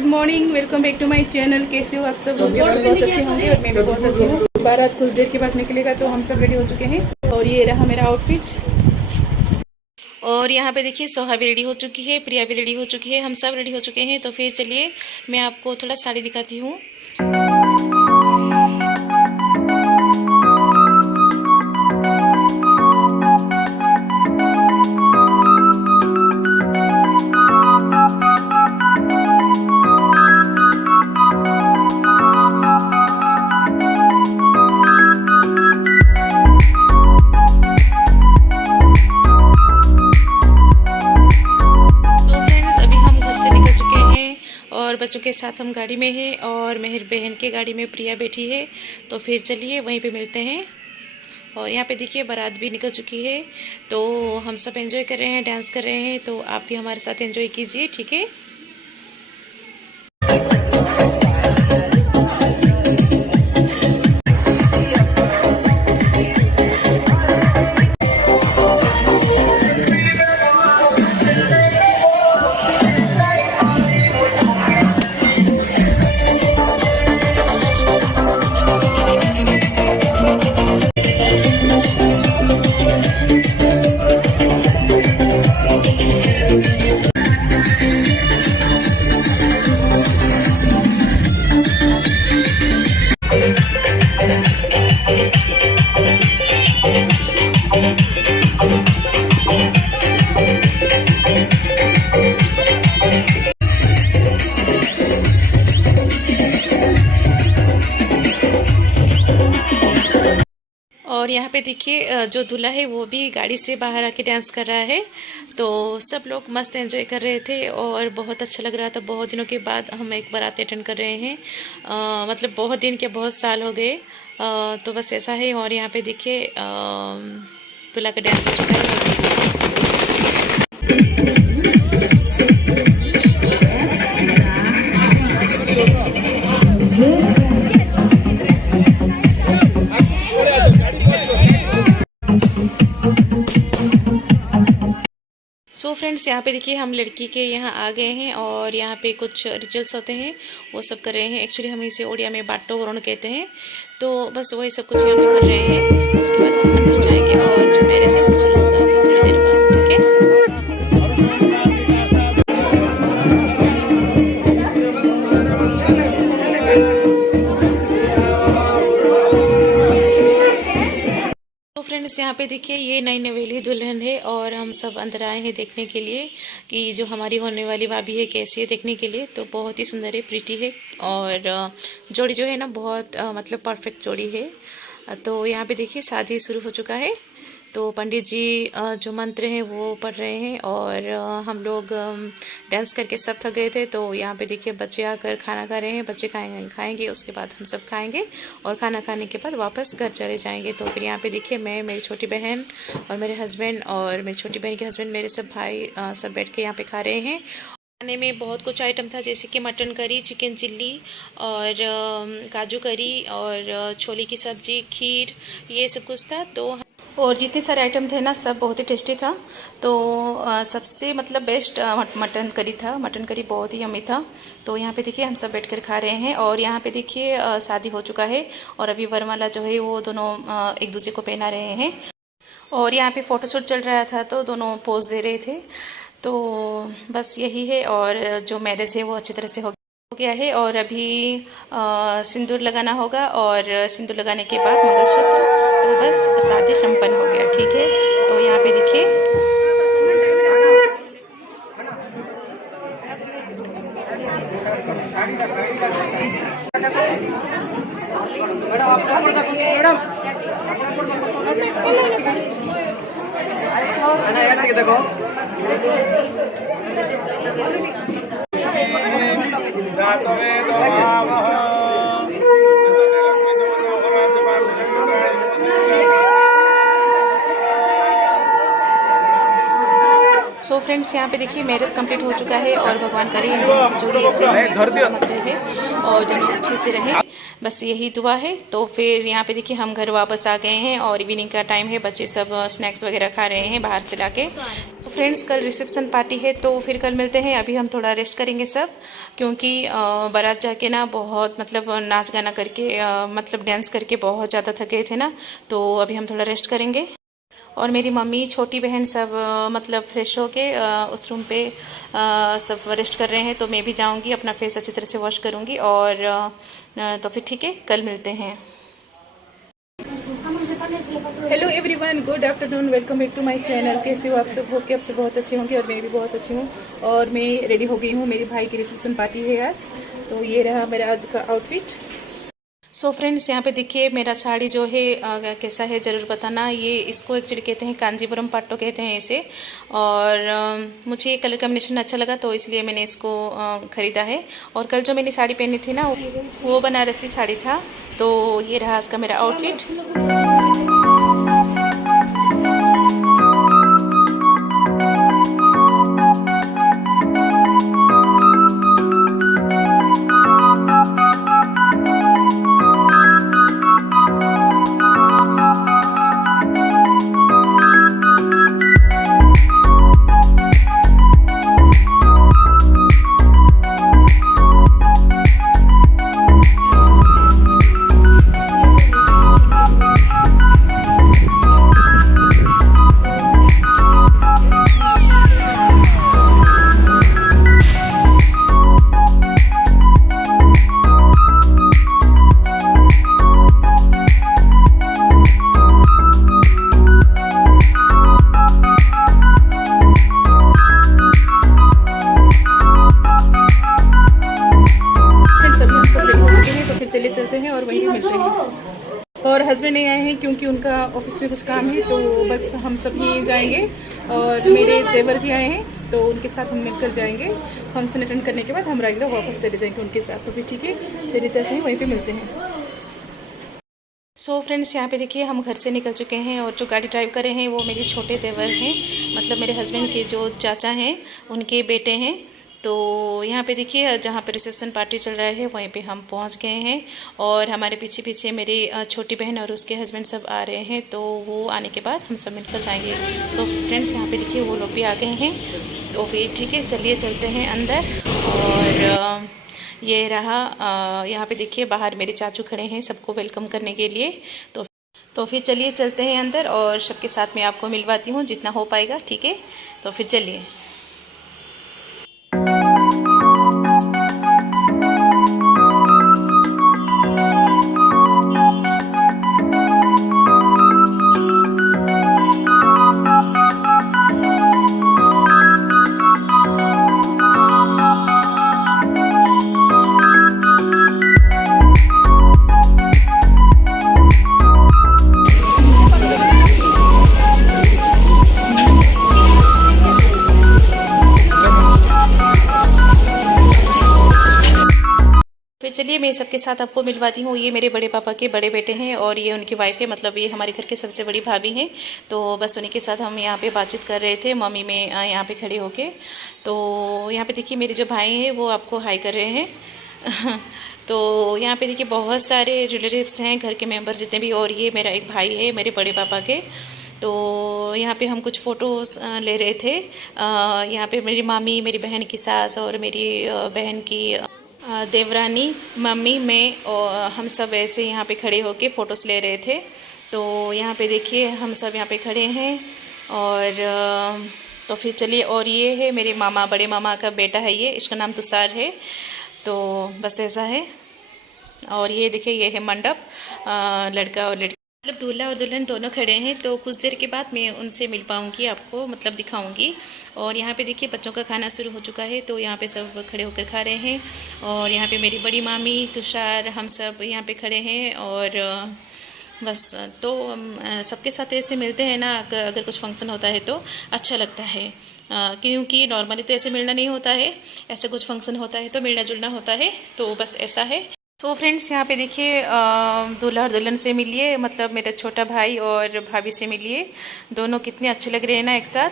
Good morning, welcome back to my channel. कैसे हो आप सब लोग? बहुत अच्छे होंगे और मैं भी बहुत अच्छी हूँ। बारात कुछ देर के बाद निकलेगा तो हम सब रेडी हो चुके हैं और ये रहा मेरा आउटफिट। और यहाँ पे देखिए सोहा भी रेडी हो चुकी है, प्रिया भी रेडी हो चुकी है, हम सब रेडी हो चुके हैं। तो फिर चलिए मैं आपको थोड़ा साड़ी दिखाती हूँ। और बच्चों के साथ हम गाड़ी में हैं और मेहर बहन के गाड़ी में प्रिया बैठी है। तो फिर चलिए वहीं पे मिलते हैं। और यहाँ पे देखिए बारात भी निकल चुकी है, तो हम सब एंजॉय कर रहे हैं, डांस कर रहे हैं। तो आप भी हमारे साथ एंजॉय कीजिए, ठीक है। और यहाँ पे देखिए जो दूल्हा है वो भी गाड़ी से बाहर आके डांस कर रहा है। तो सब लोग मस्त एंजॉय कर रहे थे और बहुत अच्छा लग रहा था। बहुत दिनों के बाद हम एक बारात अटेंड कर रहे हैं, मतलब बहुत दिन के बहुत साल हो गए। तो बस ऐसा है। और यहाँ पे देखिए दूल्हा का डांस हो चुका है। सो फ्रेंड्स, यहाँ पे देखिए हम लड़की के यहाँ आ गए हैं और यहाँ पे कुछ रिचुअल्स होते हैं वो सब कर रहे हैं। एक्चुअली हम इसे ओडिया में बाटो वरुण कहते हैं। तो बस वही सब कुछ यहाँ पे कर रहे हैं। उसके बाद हम अंदर जाएंगे और जो मैरिज है वो शुरू होगा थोड़ी देर बाद, ठीक है। फ्रेंड्स, यहाँ पे देखिए ये नई नवेली दुल्हन है और हम सब अंदर आए हैं देखने के लिए कि जो हमारी होने वाली भाभी है कैसी है, देखने के लिए। तो बहुत ही सुंदर है, प्रीटी है और जोड़ी जो है ना बहुत मतलब परफेक्ट जोड़ी है। तो यहाँ पे देखिए शादी शुरू हो चुका है। तो पंडित जी जो मंत्र हैं वो पढ़ रहे हैं और हम लोग डांस करके सब थक गए थे। तो यहाँ पे देखिए बच्चे आकर खाना खा रहे हैं। बच्चे खाएंगे उसके बाद हम सब खाएंगे और खाना खाने के बाद वापस घर चले जाएंगे। तो फिर यहाँ पे देखिए मैं, मेरी छोटी बहन और मेरे हस्बैंड और मेरी छोटी बहन के हस्बैंड, मेरे सब भाई सब बैठ के यहाँ पे खा रहे हैं। खाने में बहुत कुछ आइटम था, जैसे कि मटन करी, चिकन चिल्ली और काजू करी और छोले की सब्जी, खीर, ये सब कुछ था। तो और जितने सारे आइटम थे ना सब बहुत ही टेस्टी था। तो सबसे मतलब बेस्ट मटन करी था। मटन करी बहुत ही यम्मी था। तो यहाँ पे देखिए हम सब बैठकर खा रहे हैं और यहाँ पे देखिए शादी हो चुका है और अभी वरमाला जो है वो दोनों एक दूसरे को पहना रहे हैं। और यहाँ पे फ़ोटोशूट चल रहा था तो दोनों पोज दे रहे थे। तो बस यही है। और जो मैरिज है वो अच्छी तरह से हो गया है और अभी सिंदूर लगाना होगा और सिंदूर लगाने के बाद मंगलसूत्र। तो बस शादी संपन्न हो गया, ठीक है। तो यहाँ पे देखिए सो फ्रेंड्स, यहाँ पे देखिए मैरिज कंप्लीट हो चुका है और भगवान करे इन दोनों की जोड़ी ऐसे हमेशा सलामत रहे और दोनों अच्छे से रहें, बस यही दुआ है। तो फिर यहाँ पे देखिए हम घर वापस आ गए हैं और इवनिंग का टाइम है। बच्चे सब स्नैक्स वगैरह खा रहे हैं बाहर से लाके। तो फ्रेंड्स कल रिसेप्शन पार्टी है तो फिर कल मिलते हैं। अभी हम थोड़ा रेस्ट करेंगे सब, क्योंकि बारात जाके ना बहुत मतलब नाच गाना करके मतलब डांस करके बहुत ज़्यादा थके थे ना, तो अभी हम थोड़ा रेस्ट करेंगे। और मेरी मम्मी छोटी बहन सब मतलब फ्रेश होके उस रूम पे सब रेस्ट कर रहे हैं, तो मैं भी जाऊंगी, अपना फेस अच्छी तरह से वॉश करूंगी और तो फिर ठीक है, कल मिलते हैं। Hello everyone, good afternoon, welcome back to my channel. कैसे हो आप सब? होप कि आप सब बहुत अच्छे होंगे और मैं भी बहुत अच्छी हूँ। और मैं रेडी हो गई हूँ, मेरे भाई की रिसेप्शन पार्टी है आज, तो ये रहा मेरा आज का आउटफिट। सो फ्रेंड्स, यहाँ पे देखिए मेरा साड़ी जो है कैसा है ज़रूर बताना। ये इसको एक्चुअली कहते हैं कांजीपुरम पट्टो कहते हैं इसे, और मुझे ये कलर कॉम्बिनेशन अच्छा लगा तो इसलिए मैंने इसको ख़रीदा है। और कल जो मैंने साड़ी पहनी थी ना वो बनारसी साड़ी था, तो ये रहा इसका मेरा आउटफिट। चले चलते हैं और वहीं मिलते हैं। और हस्बैंड नहीं आए हैं क्योंकि उनका ऑफिस में कुछ काम है, तो बस हम सब ही जाएंगे। और मेरे देवर जी आए हैं तो उनके साथ हम मिलकर जाएंगे। फंक्शन अटेंड करने के बाद हम रेगुलर वापस चले जाएंगे उनके साथ, तो फिर ठीक है, चले चलते हैं, वहीं पे मिलते हैं। सो फ्रेंड्स, यहाँ पे देखिए हम घर से निकल चुके हैं और जो गाड़ी ड्राइव करे हैं वो मेरे छोटे देवर हैं, मतलब मेरे हस्बैंड के जो चाचा हैं उनके बेटे हैं। तो यहाँ पे देखिए जहाँ पे रिसेप्शन पार्टी चल रहा है वहीं पे हम पहुँच गए हैं, और हमारे पीछे पीछे मेरी छोटी बहन और उसके हस्बैंड सब आ रहे हैं, तो वो आने के बाद हम सब मिलकर जाएंगे। सो फ्रेंड्स, यहाँ पे देखिए वो लोग भी आ गए हैं, तो फिर ठीक है, चलिए चलते हैं अंदर। और ये रहा यहाँ पे देखिए बाहर मेरे चाचू खड़े हैं सबको वेलकम करने के लिए। तो फिर चलिए चलते हैं अंदर और सबके साथ में आपको मिलवाती हूँ जितना हो पाएगा, ठीक है? तो फिर चलिए। फिर चलिए मैं सबके साथ आपको मिलवाती हूँ। ये मेरे बड़े पापा के बड़े बेटे हैं और ये उनकी वाइफ है, मतलब ये हमारे घर के सबसे बड़ी भाभी हैं। तो बस उन्हीं के साथ हम यहाँ पे बातचीत कर रहे थे, मम्मी में यहाँ पे खड़े होके। तो यहाँ पे देखिए मेरे जो भाई हैं वो आपको हाई कर रहे हैं तो यहाँ पे देखिए बहुत सारे रिलेटिव्स हैं, घर के मेम्बर्स जितने भी, और ये मेरा एक भाई है मेरे बड़े पापा के। तो यहाँ पे हम कुछ फ़ोटोज़ ले रहे थे। यहाँ पे मेरी मामी, मेरी बहन की सास और मेरी बहन की देवरानी, मम्मी, मैं और हम सब ऐसे यहाँ पे खड़े होके फ़ोटोज़ ले रहे थे। तो यहाँ पे देखिए हम सब यहाँ पे खड़े हैं। और तो फिर चलिए, और ये है मेरे मामा, बड़े मामा का बेटा है ये, इसका नाम तुषार है। तो बस ऐसा है। और ये देखिए ये है मंडप, लड़का और लड़की, मतलब दूल्हा और दुल्हन दोनों खड़े हैं। तो कुछ देर के बाद मैं उनसे मिल पाऊँगी, आपको मतलब दिखाऊंगी। और यहाँ पे देखिए बच्चों का खाना शुरू हो चुका है, तो यहाँ पे सब खड़े होकर खा रहे हैं। और यहाँ पे मेरी बड़ी मामी, तुषार, हम सब यहाँ पे खड़े हैं। और बस तो सबके साथ ऐसे मिलते हैं ना, अगर कुछ फंक्शन होता है तो अच्छा लगता है, क्योंकि नॉर्मली तो ऐसे मिलना नहीं होता है, ऐसे कुछ फंक्शन होता है तो मिलना जुलना होता है, तो बस ऐसा है। तो फ्रेंड्स यहाँ पे देखिए दूल्हा और दुल्हन से मिलिए, मतलब मेरा छोटा भाई और भाभी से मिलिए, दोनों कितने अच्छे लग रहे हैं ना एक साथ।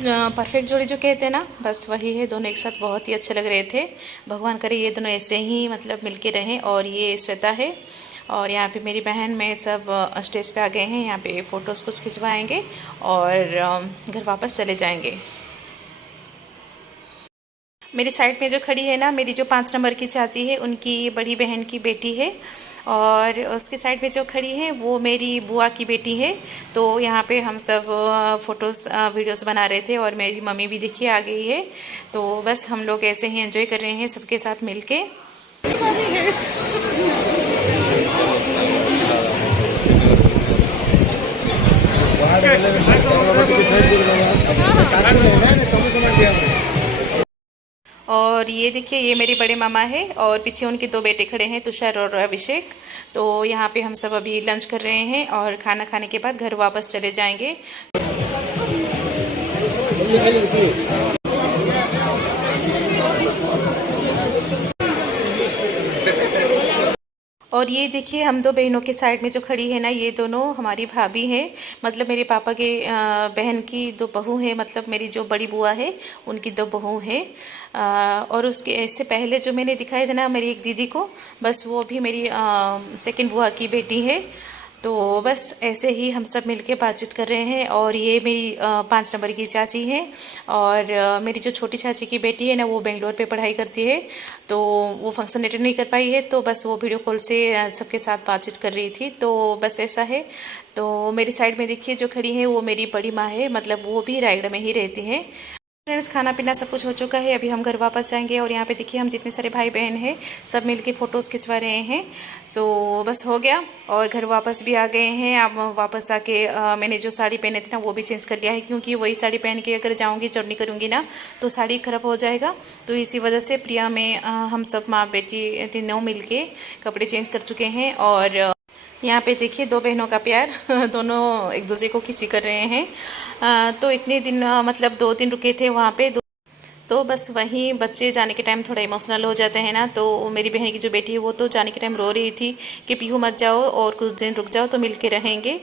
परफेक्ट जोड़ी जो कहते हैं ना, बस वही है, दोनों एक साथ बहुत ही अच्छे लग रहे थे। भगवान करे ये दोनों ऐसे ही मतलब मिलके रहें। और ये श्वेता है और यहाँ पे मेरी बहन में सब स्टेज पे आ गए हैं। यहाँ पे फ़ोटोज़ कुछ खिंचवाएंगे और घर वापस चले जाएंगे। मेरी साइड में जो खड़ी है ना, मेरी जो 5 नंबर की चाची है, उनकी बड़ी बहन की बेटी है। और उसके साइड में जो खड़ी है वो मेरी बुआ की बेटी है। तो यहाँ पे हम सब फ़ोटोज़ वीडियोस बना रहे थे और मेरी मम्मी भी देखिए आ गई है। तो बस हम लोग ऐसे ही एंजॉय कर रहे हैं सबके साथ मिलके। और ये देखिए, ये मेरे बड़े मामा है और पीछे उनके 2 बेटे खड़े हैं, तुषार और अभिषेक। तो यहाँ पे हम सब अभी लंच कर रहे हैं और खाना खाने के बाद घर वापस चले जाएंगे। और ये देखिए, हम 2 बहनों के साइड में जो खड़ी है ना, ये दोनों हमारी भाभी हैं। मतलब मेरे पापा के बहन की 2 बहू हैं। मतलब मेरी जो बड़ी बुआ है उनकी 2 बहू हैं। और उसके इससे पहले जो मैंने दिखाया था ना मेरी एक दीदी को, बस वो भी मेरी सेकंड बुआ की बेटी है। तो बस ऐसे ही हम सब मिलके बातचीत कर रहे हैं। और ये मेरी 5 नंबर की चाची है। और मेरी जो छोटी चाची की बेटी है ना, वो बेंगलोर पे पढ़ाई करती है। तो वो फंक्शन अटेंड नहीं कर पाई है, तो बस वो वीडियो कॉल से सबके साथ बातचीत कर रही थी। तो बस ऐसा है। तो मेरी साइड में देखिए जो खड़ी है वो मेरी बड़ी माँ है। मतलब वो भी रायगढ़ में ही रहती हैं। फ्रेंड्स, खाना पीना सब कुछ हो चुका है। अभी हम घर वापस जाएंगे। और यहाँ पे देखिए हम जितने सारे भाई बहन हैं सब मिलके फ़ोटोज़ खिंचवा रहे हैं। सो बस हो गया और घर वापस भी आ गए हैं। अब वापस आके मैंने जो साड़ी पहने थे ना वो भी चेंज कर लिया है, क्योंकि वही साड़ी पहन के अगर जाऊँगी जर्नी करूँगी ना तो साड़ी ख़राब हो जाएगा। तो इसी वजह से प्रिया में हम सब माँ बेटी तीनों मिल के कपड़े चेंज कर चुके हैं। और यहाँ पे देखिए 2 बहनों का प्यार दोनों एक दूसरे को किसी कर रहे हैं। तो इतने दिन मतलब 2 दिन रुके थे वहाँ पे। तो बस वहीं बच्चे जाने के टाइम थोड़ा इमोशनल हो जाते हैं ना। तो मेरी बहन की जो बेटी है वो तो जाने के टाइम रो रही थी कि पीहू मत जाओ और कुछ दिन रुक जाओ तो मिल के रहेंगे।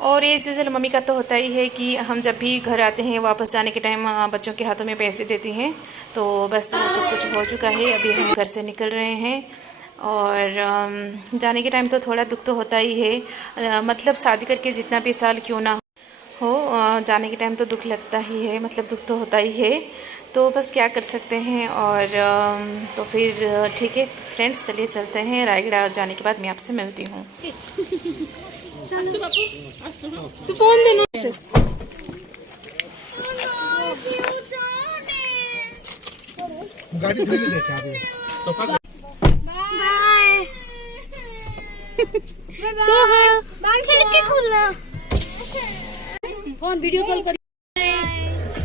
और ये यूजुअल मम्मी का तो होता ही है कि हम जब भी घर आते हैं वापस जाने के टाइम बच्चों के हाथों में पैसे देती हैं। तो बस वो सब कुछ हो चुका है। अभी हम घर से निकल रहे हैं। और जाने के टाइम तो थोड़ा दुख तो होता ही है। मतलब शादी करके जितना भी साल क्यों ना हो, जाने के टाइम तो दुख लगता ही है। मतलब दुख तो होता ही है। तो बस क्या कर सकते हैं। और तो फिर ठीक है फ्रेंड्स, चलिए चलते हैं। रायगढ़ जाने के बाद मैं आपसे मिलती हूँ। तू फोन दे ना। गाड़ी धोने देखे आगे। बाय सोहा, खिड़की खोलना। फोन वीडियो कॉल कर।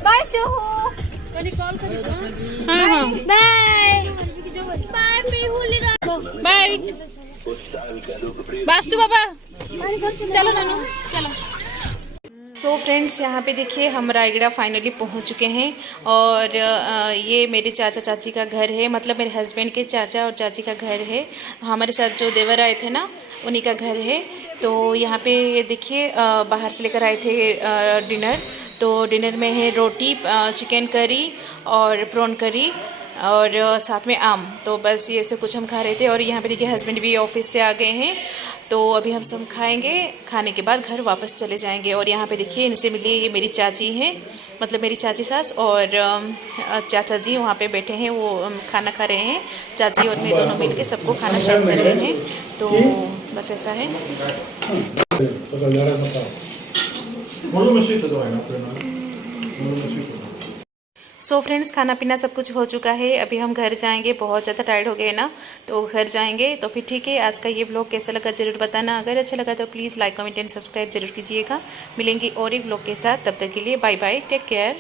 बाय सोहो, कनी कॉल कर। हां हां बाय बाय पीहुली बाय बास्तु बाबा चलो नानू चलो। सो फ्रेंड्स, यहाँ पे देखिए हम रायगढ़ फाइनली पहुँच चुके हैं। और ये मेरे चाचा चाची का घर है। मतलब मेरे हस्बैंड के चाचा और चाची का घर है। हमारे साथ जो देवर आए थे ना उन्हीं का घर है। तो यहाँ पे देखिए बाहर से लेकर आए थे डिनर। तो डिनर में है रोटी, चिकन करी और प्रॉन करी और साथ में आम। तो बस ये सब कुछ हम खा रहे थे। और यहाँ पे देखिए हस्बैंड भी ऑफिस से आ गए हैं। तो अभी हम सब खाएंगे, खाने के बाद घर वापस चले जाएंगे। और यहाँ पे देखिए इनसे मिलिए, ये मेरी चाची हैं, मतलब मेरी चाची सास। और चाचा जी वहाँ पे बैठे हैं, वो खाना खा रहे हैं। चाची और मैं दोनों मिलके सबको खाना शेयर कर रहे हैं। तो बस ऐसा है। सो फ्रेंड्स, खाना पीना सब कुछ हो चुका है। अभी हम घर जाएंगे। बहुत ज़्यादा टायर्ड हो गए ना, तो घर जाएंगे। तो फिर ठीक है, आज का ये ब्लॉग कैसा लगा ज़रूर बताना। अगर अच्छा लगा तो please like comment and subscribe जरूर कीजिएगा। मिलेंगे और एक ब्लॉग के साथ। तब तक के लिए बाय बाय, टेक केयर।